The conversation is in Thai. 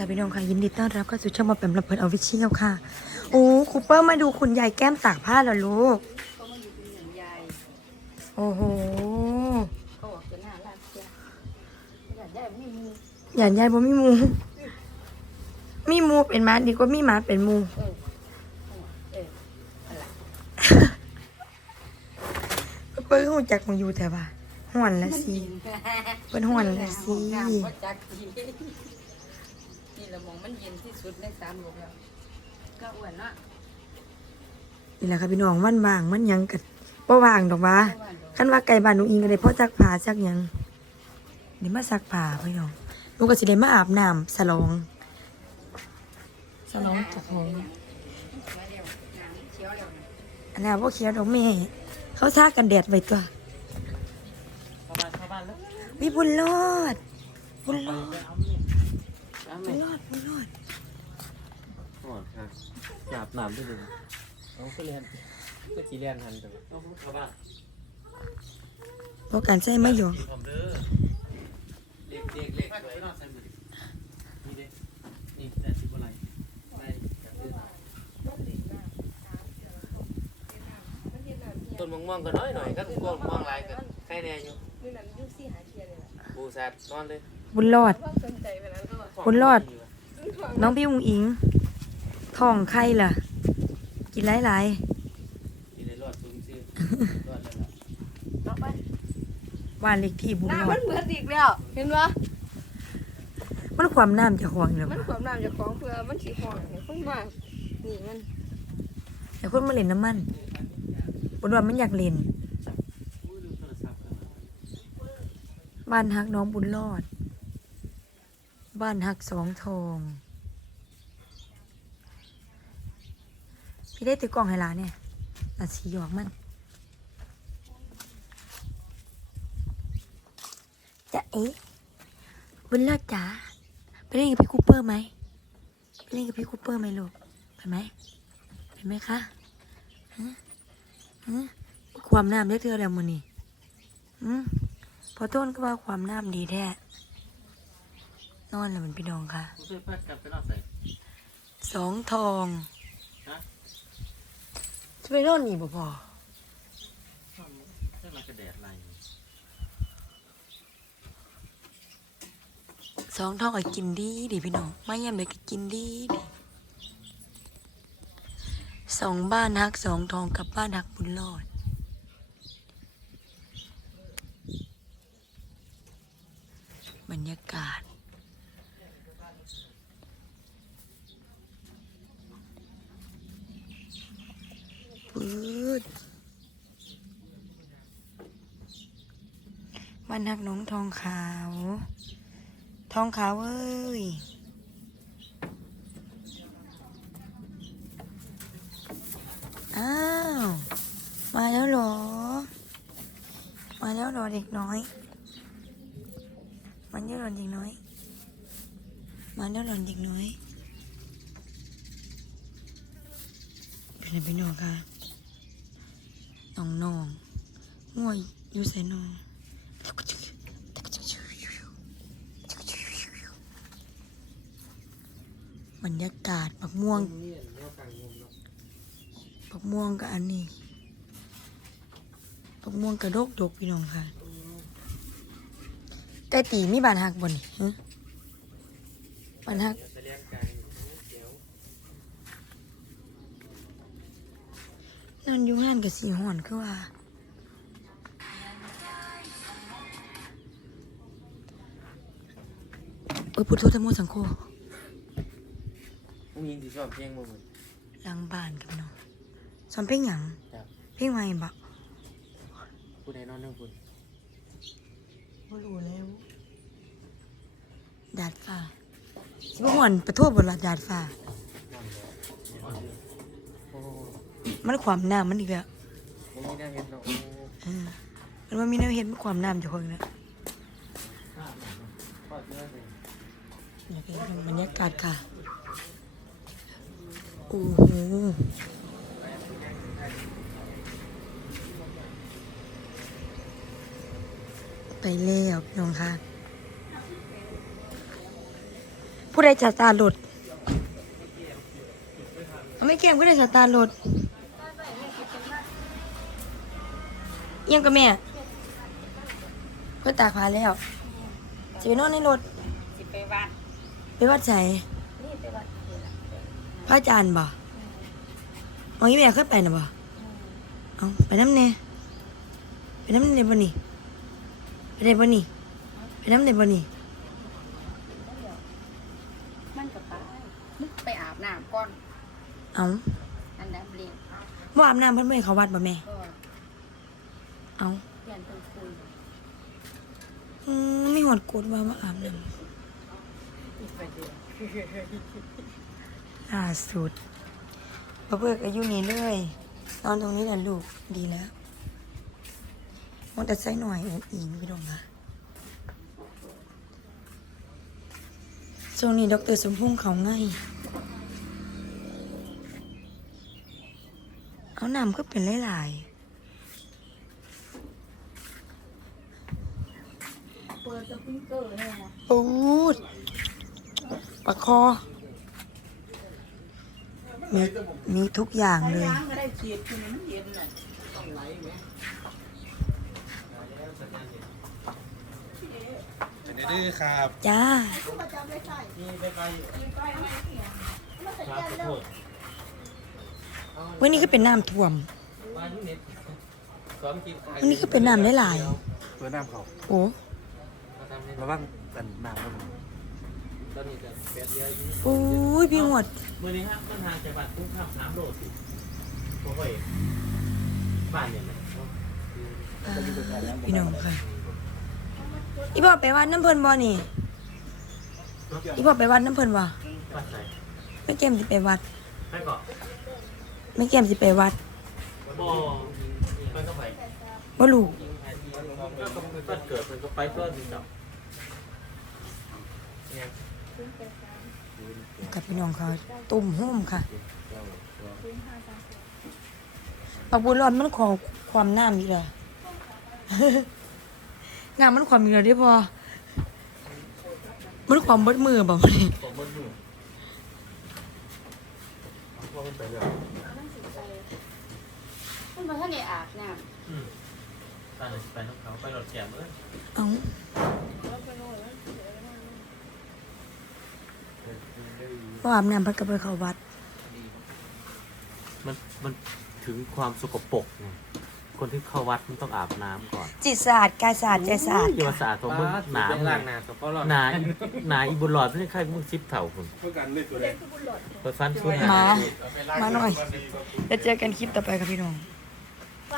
ค่ะพี่น้องค่ะยินดีต้อนรับเข้าสู่ช่องมาเป็นระเบิดออฟฟิเชียลค่ะ โอ้คูเปอร์มาดูคุณยายแก้มตากผ้าเหรอลูกเขามาอยู่เป็นหนังยายโอ้โหเขาบอย่ารักจ้ะอยากได้ไม่มีหยานยายบ่มีหมู มีมูเป็นหมาดีกว่ามีหมาเป็นมูเออเอออะไรคูเปอร์หูจักมาอยู่แต่ว่าห่วนละสิเป็นห่วนละสิ น้ำก็จักทีนี่ละมองมันเย็นที่สุดในสามโลกแล้วก็อ้วนเนาะนี่แหละค่ะพี่น้องวันว่างมันหยังกับ่ว่างดอกว่าเพราะว่าดอกคันว่าไก่บ้านหนูอิงก็ได้พ่อซักผ้าซักหยังเดี๋ยวมาซักผ้าพี่น้องหนูก็สิได้มาอาบน้ำสลองสลองจากหงมาเร็วน้ำเชียวเร็วนะอันนั้นพวกเขียวดอกแม่เขาซากันแดดไว้ตัวเข้าบ้านเข้าบ้านแล้ววิบุญรอดบุญรอด เอาเนี่ยเอาบุเนี่ญยรอดบุญรอดหอดครับหยาบหนามที่หนึ่งเอาก็เรียนก็จีเรียนทันแต่ว่าเอาเข้าบ้านพวกการใช้ไม่อยู่ทำเด้อเล็กเล็กเล็กไปนอนใส่มือนี่เด้นี่แต่สิบอะไรไปกับเด้อต้นมะม่วงก็น้อยหน่อยก็ต้นมะม่วงหลายก็ใครแน่อยู่นี่นั่นยุ่ซี่หาเทียนเลยล่ะปูสัตว์นอนเลยบุญรอด ว่าสนใจไปนั้นก็ว่าบุญรอด น้องพี่อุงอิงท้องไข่ล่ะ กินหลายกินในรอดซุ้มซิรอดแล้วล่ะต่อไปๆว่านเล็กที่บุญรน้ำอมัดนเหมือนอีกแล้ว เห็นปะมันความน้ำจะห่วงเลยมันความน้ำจากของเพื่อมันสีห่องเนี่ยคนมากนี่มันแต่คนมาเล่นน้ำมันบุญรอดมันอยากเล่นอุ้ยลืมโทรศัพท์กันบ้านฮักน้องบุญรอด บ้านฮักสองทอง พี่ได้ตือกล่องให้หลานเนี่ยหลานสีหยอกมันจะเอ๊ะบุญรอดจ๋าไปเล่นกับพี่คูเปอร์ไหมไปเล่นกับพี่คูเปอร์ไหมลูกไปไหมไปไหมคะฮะฮะความน้ำได้เท่าแล้วมือนี่อืมพอต้นก็ว่าความน้ำดีแท้ นอนแล้วมันพี่น้องค่ะผมช่วยเพื่อนกลับไปนอนใส่สองทองฮะจะไปนอนนี่บ่พอเรื่องอะไรกระแดดอะไรสองทองก็กินดีดีพี่น้องไม่ยามเลยก็กินดีดีสองบ้านฮักสองทองกับบ้านฮักบุญรอดบรรยากาศ ปืดบ้านักน้องทองขาว ทองขาวเอ้ยอ้าว มาแล้วหรอ มาแล้วหรอเด็กน้อยมาแล้วเหรอเด็กน้อย มาแล้วหรอเด็กน้อยเป็นไงพี่น้องค่ะ น้องน้องง่วยอยู่ใส่น้องบรรยากาศปักม่วงนี่เรื่องกลางมุมเนาะปักม่วงกับอันนี้ปักม่วงกระดกดกพี่น้องค่ะไก่ตีมีบานหักบ่นี่ฮะบานหัก เดี๋ยวจะเลี้ยงกลางเดี๋ยวน อนอยู่งานกับสีหอนคือว่าเออพุทโธธรรมโมสังโฆผู้หญิงที่ชอบเพลงมึงหลังบ้านกับน้องสอนเพลงหยังครับเพลงใหม่บะผู้ใดนอนนั่งคุณบ่รู้แล้วดาดฟ้าสิบ่หอนประทั่วบ่ล่ะดาดฟ้า นอนแล้วโอ้โห มันความน้ำมันอีกแล้วผมมีหน้าเห็นเนาะเออมันว่ามีแนวเห็นมันความน้ำจากคนนะโอ้โหทอดเนื้อเลยอยากให้ดูบรรยากาศค่ะโอ้โหไปแล้วพี่น้องค่ะ ผู้ผู้ใดจะสตาร์ทรถเอาไม่แก้มผู้ใดสตาร์ทรถ ยังกับแม่ เพื่อตากผ้าแล้วจะไปนอนในรถสิไปวัดไปวัดใส่นี่ไปวัดนี่ล่ะพระอาจารย์บ่เอาอีแม่เคยไปนะบ่เอาไปน้ำเน่ไปน้ำเน่บ่นี่ไปได้บ่นี่ไปน้ำเน่บ่นี่มันก็ไปมึงไปอาบน้ำก่อนเอาอันดับแรกบ่อาบน้ำเพิ่นบ่ให้เขาวัดบ่แม่ ก็ เอาเปลี่ยนเป็นคุยอืมไม่หอดกดว่ามาอาบน้อีกประเดี๋ยวำล่าสุดบ่เบิกอายุนี้เลยนอนตรงนี้แหละลูกดีแล้วมันแต่ใส่หน่อยอุ้งอิงพี่น้องนะช่วงนี้ดรสมพงษ์เขาง่ายเอาน้ำก็เป็นหลายเปิดสปริงเกอร์เลยนะๆปูดปากคอ มีมีทุกอย่างเลย ล้างก็ได้เฉียดคือมันเย็นน่ะเป็นดื้อครับจ้านี่ไปไปครับขอโทษวันนี้ก็เป็นน้ำท่วม บ้านที่เน็ตซ้อมกินวันนี้ก็เป็นน้ำได้หลายเพื่อน้ำเขาโอ้มาทำให้ ระวังกันน้ำมันตอนนี้จะแปดเดียวอยู่โอ้ยพี่หมดมื่อนี้ครับต้นทางจากบ้านคุ้งข้ามสามโลสิโอ้ยบ้านเนี่ยนะอ่าพี่น้องค่ะ อีพ่อไปวัดน้ำเพลินบ่นี่ อีพ่อไปวัดน้ำเพลินบ่บ้านไหนไม่เกมสิไปวัดไปก่อนไม่เกมสิไปวัดบ่มันก็ไปบ่ลูก ก็ต้องไปบ้านเกิดมันก็ไปตัวสิเจ้า เนี่ยกับพี่น้องเขาตุ่มห่มค่ะปากบุญร้อนมันขอความน้ำอีกเลยน้ำมันความอีกเลยได้พอมันความเบิดมือบ่มันนี่ผมบนหูพอมันไปเลยมันบ่ทันได้อาบน้อืมตอนนี้ไปน้องเขาไปรถแกมเอ้ยเอ้า บ่อาบน้ำเพันก็ไปเข้าวัด มันมันถึงความสกปรกไงคนที่เข้าวัดมันต้องอาบน้ำก่อนจิตสะอาดกายสะอาดใจสะอาดอย่ามาสะอาดตัวมึงหนาล่างนาสปอร์ตหนาหนาอีบุญหลอดไม่ใช่ใครมึงซิปเถ่าคุณเพื่อกันเลยตัวเล็ก เปิดฟันชุดมา มาหน่อย แล้วเจอกันคลิปต่อไปครับพี่น้องำ